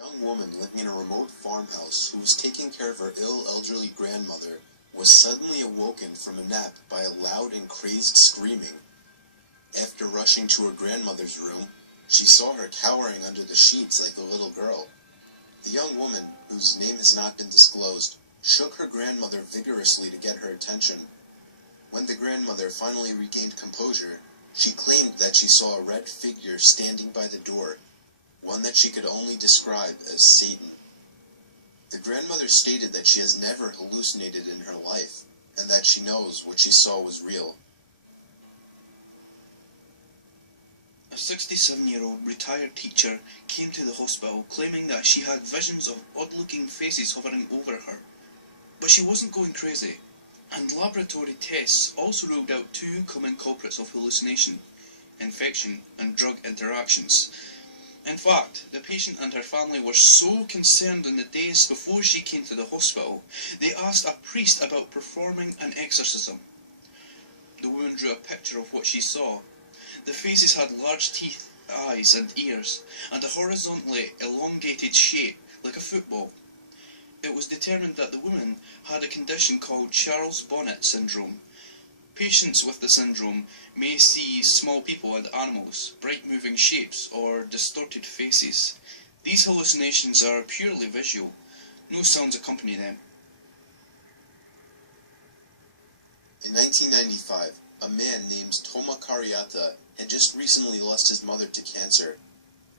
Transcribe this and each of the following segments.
A young woman living in a remote farmhouse who was taking care of her ill elderly grandmother was suddenly awoken from a nap by a loud and crazed screaming. After rushing to her grandmother's room, she saw her cowering under the sheets like a little girl. The young woman, whose name has not been disclosed, shook her grandmother vigorously to get her attention. When the grandmother finally regained composure, she claimed that she saw a red figure standing by the door, one that she could only describe as Satan. The grandmother stated that she has never hallucinated in her life, and that she knows what she saw was real. A 67-year-old retired teacher came to the hospital claiming that she had visions of odd-looking faces hovering over her. But she wasn't going crazy, and laboratory tests also ruled out two common culprits of hallucination: infection and drug interactions. In fact, the patient and her family were so concerned in the days before she came to the hospital, they asked a priest about performing an exorcism. The woman drew a picture of what she saw. The faces had large teeth, eyes and ears, and a horizontally elongated shape like a football. It was determined that the woman had a condition called Charles Bonnet syndrome. Patients with the syndrome may see small people and animals, bright moving shapes, or distorted faces. These hallucinations are purely visual. No sounds accompany them. In 1995, a man named Toma Cariata had just recently lost his mother to cancer.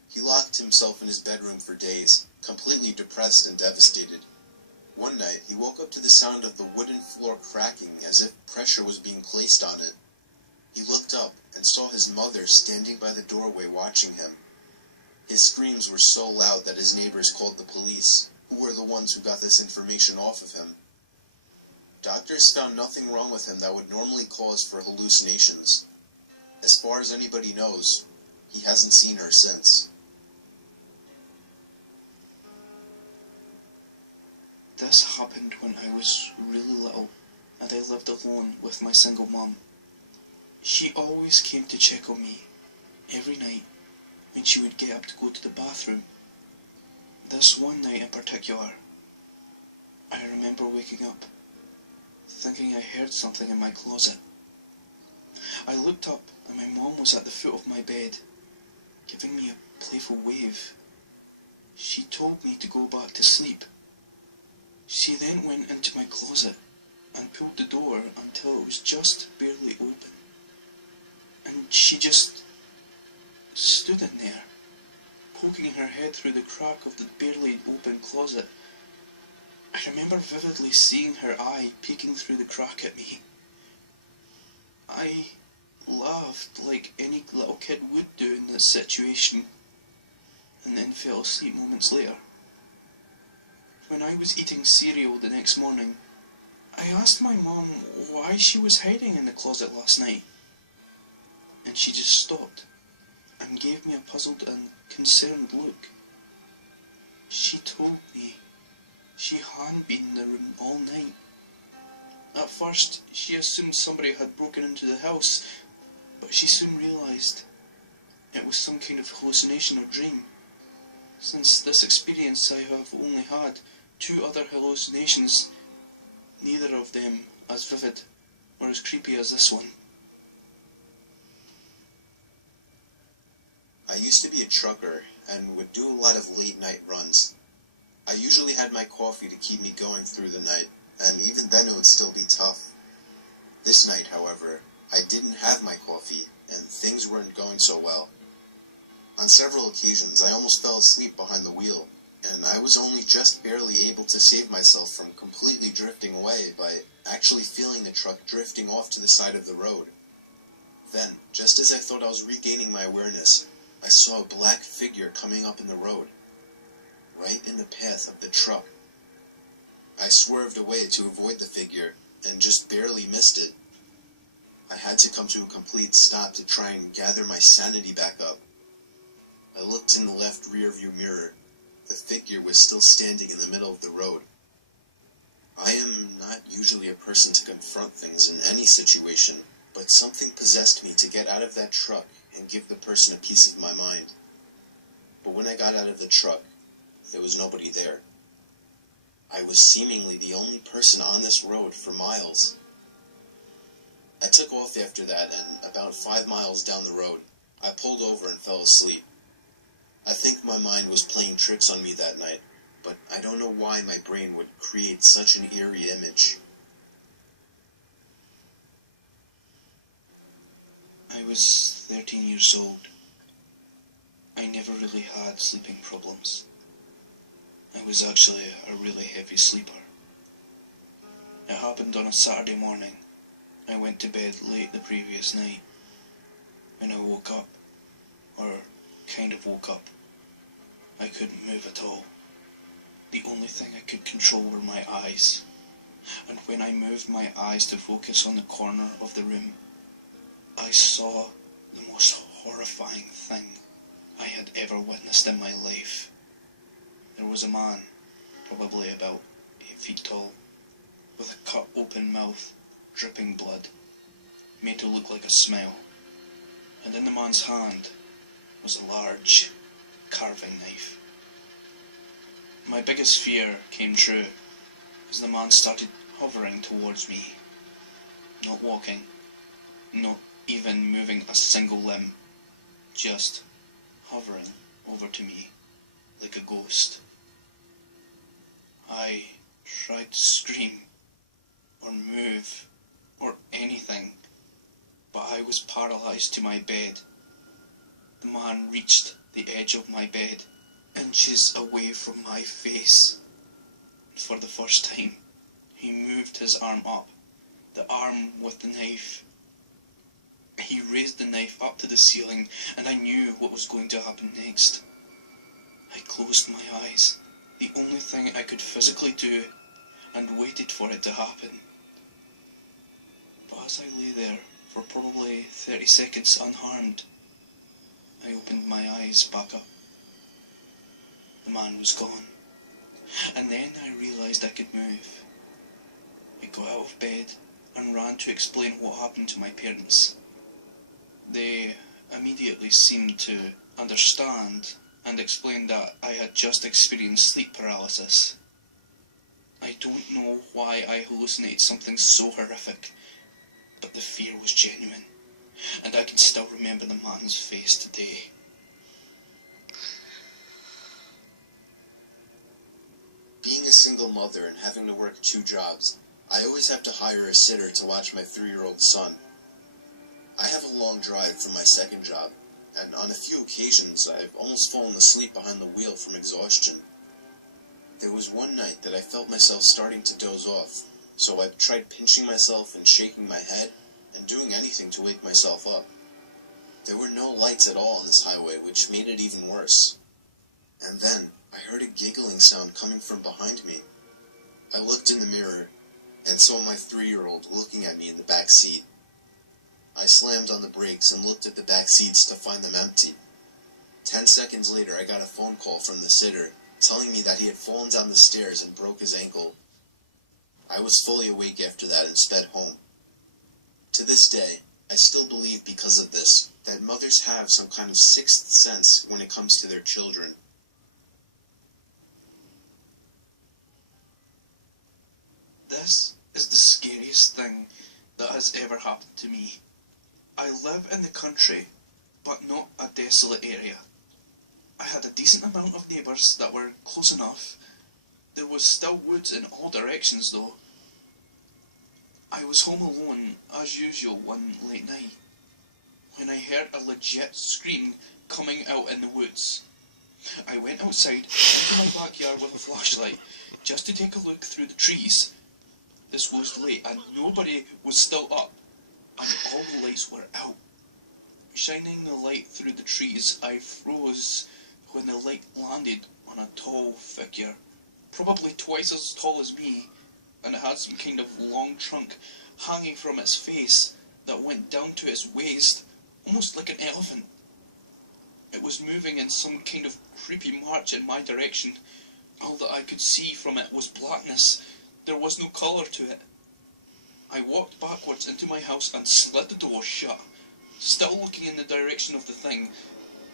He locked himself in his bedroom for days, completely depressed and devastated. One night, he woke up to the sound of the wooden floor cracking as if pressure was being placed on it. He looked up and saw his mother standing by the doorway watching him. His screams were so loud that his neighbors called the police, who were the ones who got this information off of him. Doctors found nothing wrong with him that would normally cause for hallucinations. As far as anybody knows, he hasn't seen her since. This happened when I was really little, and I lived alone with my single mum. She always came to check on me, every night, when she would get up to go to the bathroom. This one night in particular, I remember waking up, thinking I heard something in my closet. I looked up and my mum was at the foot of my bed, giving me a playful wave. She told me to go back to sleep. She then went into my closet and pulled the door until it was just barely open. And she just stood in there, poking her head through the crack of the barely open closet. I remember vividly seeing her eye peeking through the crack at me. I laughed like any little kid would do in this situation, and then fell asleep moments later. When I was eating cereal the next morning, I asked my mum why she was hiding in the closet last night, and she just stopped and gave me a puzzled and concerned look. She told me she hadn't been in the room all night. At first, she assumed somebody had broken into the house, but she soon realised it was some kind of hallucination or dream. Since this experience, I have only had 2 other hallucinations, neither of them as vivid or as creepy as this one. I used to be a trucker and would do a lot of late night runs. I usually had my coffee to keep me going through the night, and even then it would still be tough. This night, however, I didn't have my coffee, and things weren't going so well. On several occasions, I almost fell asleep behind the wheel, and I was only just barely able to save myself from completely drifting away by actually feeling the truck drifting off to the side of the road. Then, just as I thought I was regaining my awareness, I saw a black figure coming up in the road, right in the path of the truck. I swerved away to avoid the figure, and just barely missed it. I had to come to a complete stop to try and gather my sanity back up. I looked in the left rearview mirror. The figure was still standing in the middle of the road. I am not usually a person to confront things in any situation, but something possessed me to get out of that truck and give the person a piece of my mind. But when I got out of the truck, there was nobody there. I was seemingly the only person on this road for miles. I took off after that, and about 5 miles down the road, I pulled over and fell asleep. I think my mind was playing tricks on me that night, but I don't know why my brain would create such an eerie image. I was 13 years old. I never really had sleeping problems. I was actually a really heavy sleeper. It happened on a Saturday morning. I went to bed late the previous night. When I woke up, or kind of woke up, I couldn't move at all. The only thing I could control were my eyes. And when I moved my eyes to focus on the corner of the room, I saw the most horrifying thing I had ever witnessed in my life. There was a man, probably about 8 feet tall, with a cut open mouth, dripping blood, made to look like a smile, and in the man's hand was a large carving knife. My biggest fear came true as the man started hovering towards me, not walking, not even moving a single limb, just hovering over to me like a ghost. I tried to scream or move or anything, but I was paralyzed to my bed. The man reached the edge of my bed, inches away from my face. For the first time, he moved his arm up, the arm with the knife. He raised the knife up to the ceiling, and I knew what was going to happen next. I closed my eyes, the only thing I could physically do, and waited for it to happen. But as I lay there for probably 30 seconds unharmed, I opened my eyes back up. The man was gone, and then I realised I could move. I got out of bed and ran to explain what happened to my parents. They immediately seemed to understand and explained that I had just experienced sleep paralysis. I don't know why I hallucinated something so horrific, but the fear was genuine, and I can still remember the man's face today. Being a single mother and having to work 2 jobs, I always have to hire a sitter to watch my 3-year-old son. I have a long drive from my second job, and on a few occasions I've almost fallen asleep behind the wheel from exhaustion. There was one night that I felt myself starting to doze off, so I tried pinching myself and shaking my head and doing anything to wake myself up. There were no lights at all on this highway, which made it even worse. And then I heard a giggling sound coming from behind me. I looked in the mirror and saw my 3-year-old looking at me in the back seat. I slammed on the brakes and looked at the back seats to find them empty. 10 seconds later, I got a phone call from the sitter telling me that he had fallen down the stairs and broke his ankle. I was fully awake after that and sped home. To this day, I still believe because of this that mothers have some kind of sixth sense when it comes to their children. This is the scariest thing that has ever happened to me. I live in the country, but not a desolate area. I had a decent amount of neighbours that were close enough. There was still woods in all directions though. I was home alone, as usual, one late night, when I heard a legit scream coming out in the woods. I went outside into my backyard with a flashlight, just to take a look through the trees. This was late and nobody was still up, and all the lights were out. Shining the light through the trees, I froze when the light landed on a tall figure, probably twice as tall as me, and it had some kind of long trunk hanging from its face that went down to its waist, almost like an elephant. It was moving in some kind of creepy march in my direction. All that I could see from it was blackness. There was no colour to it. I walked backwards into my house and slid the door shut, still looking in the direction of the thing,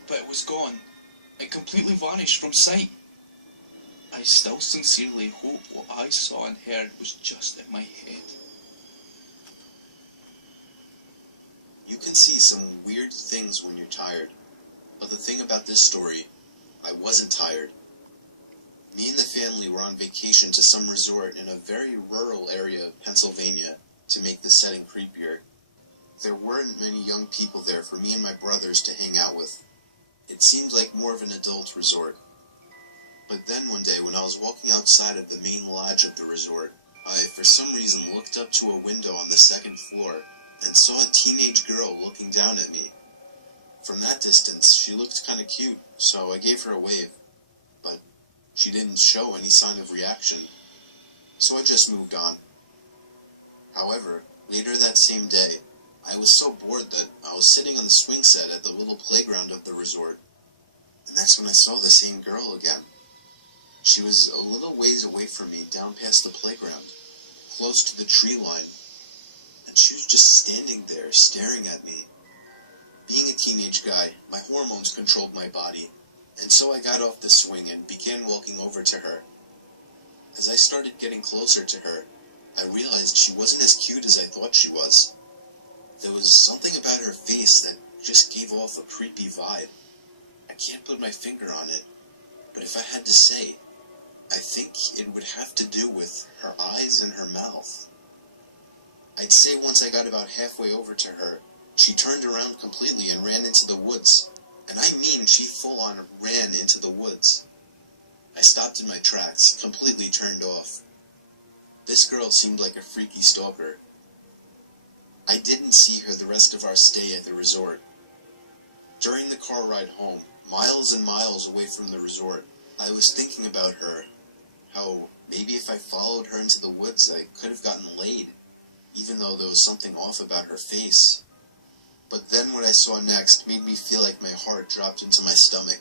but it was gone. It completely vanished from sight. I still sincerely hope what I saw and heard was just in my head. You can see some weird things when you're tired, but the thing about this story, I wasn't tired. Me and the family were on vacation to some resort in a very rural area of Pennsylvania to make the setting creepier. There weren't many young people there for me and my brothers to hang out with. It seemed like more of an adult resort. But then one day when I was walking outside of the main lodge of the resort, I for some reason looked up to a window on the second floor and saw a teenage girl looking down at me. From that distance, she looked kind of cute, so I gave her a wave. But she didn't show any sign of reaction, so I just moved on. However, later that same day, I was so bored that I was sitting on the swing set at the little playground of the resort, and that's when I saw the same girl again. She was a little ways away from me, down past the playground, close to the tree line, and she was just standing there, staring at me. Being a teenage guy, my hormones controlled my body, and so I got off the swing and began walking over to her. As I started getting closer to her, I realized she wasn't as cute as I thought she was. There was something about her face that just gave off a creepy vibe. I can't put my finger on it, but if I had to say, I think it would have to do with her eyes and her mouth. I'd say once I got about halfway over to her, she turned around completely and ran into the woods. And I mean she full-on ran into the woods. I stopped in my tracks, completely turned off. This girl seemed like a freaky stalker. I didn't see her the rest of our stay at the resort. During the car ride home, miles and miles away from the resort, I was thinking about her. How maybe if I followed her into the woods, I could have gotten laid, even though there was something off about her face. But then what I saw next made me feel like my heart dropped into my stomach.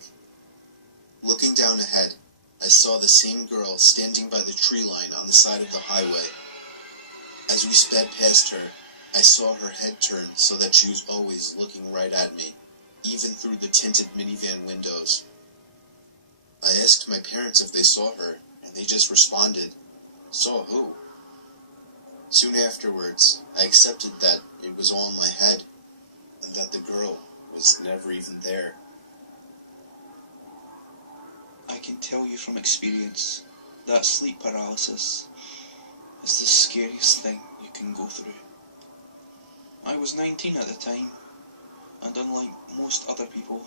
Looking down ahead, I saw the same girl standing by the tree line on the side of the highway. As we sped past her, I saw her head turn so that she was always looking right at me, even through the tinted minivan windows. I asked my parents if they saw her, and they just responded, "Saw who?" Soon afterwards, I accepted that it was all in my head, and that the girl was never even there. I can tell you from experience that sleep paralysis is the scariest thing you can go through. I was 19 at the time, and unlike most other people,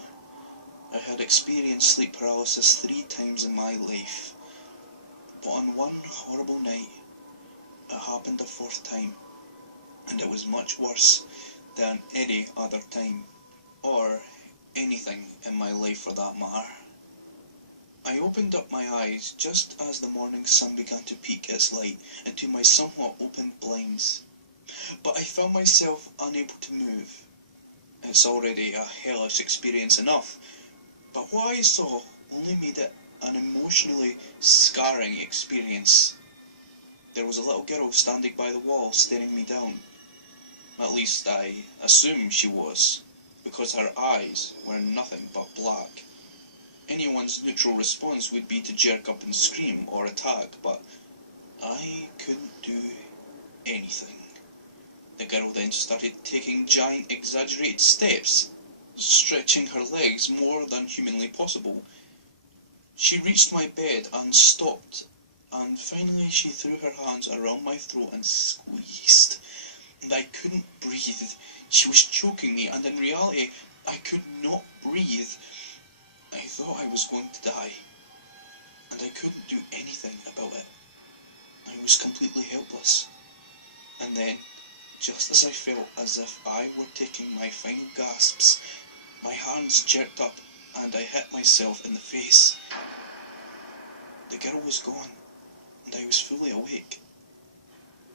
I had experienced sleep paralysis 3 times in my life. But on one horrible night, it happened a 4th time, and it was much worse than any other time, or anything in my life for that matter. I opened up my eyes just as the morning sun began to peek its light into my somewhat opened blinds, but I found myself unable to move. It's already a hellish experience enough, but what I saw only made it an emotionally scarring experience. There was a little girl standing by the wall staring me down. At least I assume she was, because her eyes were nothing but black. Anyone's neutral response would be to jerk up and scream or attack, but I couldn't do anything. The girl then started taking giant exaggerated steps, stretching her legs more than humanly possible. She reached my bed and stopped, and finally she threw her hands around my throat and squeezed. And I couldn't breathe. She was choking me, and in reality, I could not breathe. I thought I was going to die, and I couldn't do anything about it. I was completely helpless. And then, just as I felt as if I were taking my final gasps, my hands jerked up and I hit myself in the face. The girl was gone, and I was fully awake.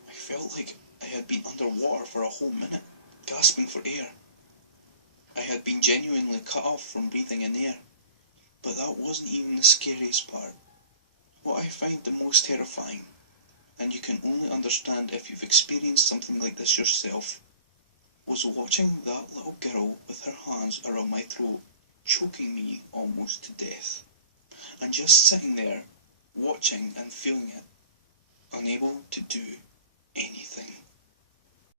I felt like I had been underwater for a whole minute, gasping for air. I had been genuinely cut off from breathing in air. But that wasn't even the scariest part. What I find the most terrifying, and you can only understand if you've experienced something like this yourself, was watching that little girl with her hands around my throat, choking me almost to death, and just sitting there, watching and feeling it, unable to do